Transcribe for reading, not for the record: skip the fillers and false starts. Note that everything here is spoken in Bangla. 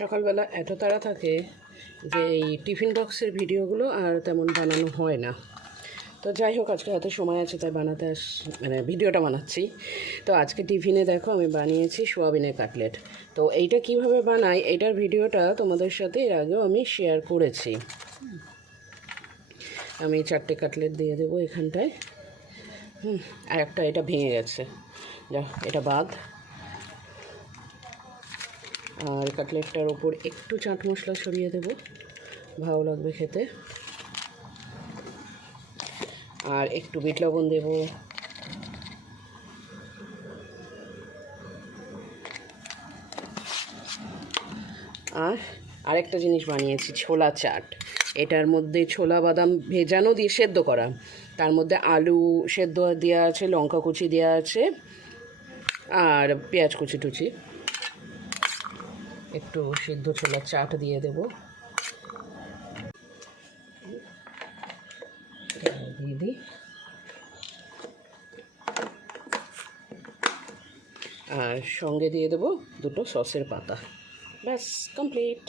সকালবেলা এত তাড়া থাকে যে এই টিফিন বক্সের ভিডিওগুলো আর তেমন বানানো হয় না। তো যাই হোক, আজকে এত সময় আছে তাই মানে ভিডিওটা বানাচ্ছি। তো আজকে টিফিনে দেখো আমি বানিয়েছি সোয়াবিনের কাটলেট। তো এইটা কিভাবে বানাই এটার ভিডিওটা তোমাদের সাথে এর আগেও আমি শেয়ার করেছি। আমি 4টে কাটলেট দিয়ে দেবো এখানটায়। আর একটা এটা ভেঙে গেছে, যা এটা বাদ। আর কাটলেটটার ওপর একটু চাট মশলা ছড়িয়ে দেবো, ভালো লাগবে খেতে। আর একটু বিট লবণ দেবো। আর আরেকটা জিনিস বানিয়েছি, ছোলা চাট। এটার মধ্যে ছোলা বাদাম ভেজানো দিয়ে সেদ্ধ করা, তার মধ্যে আলু সেদ্ধ দেওয়া আছে, লঙ্কা কুচি দেওয়া আছে, আর পেঁয়াজ কুচি টুচি। একটু সিদ্ধ ছোলার চাট দিয়ে দেবো, দিয়ে দিই। আর সঙ্গে দিয়ে দেবো 2টো সসের পাতা। ব্যাস কমপ্লিট।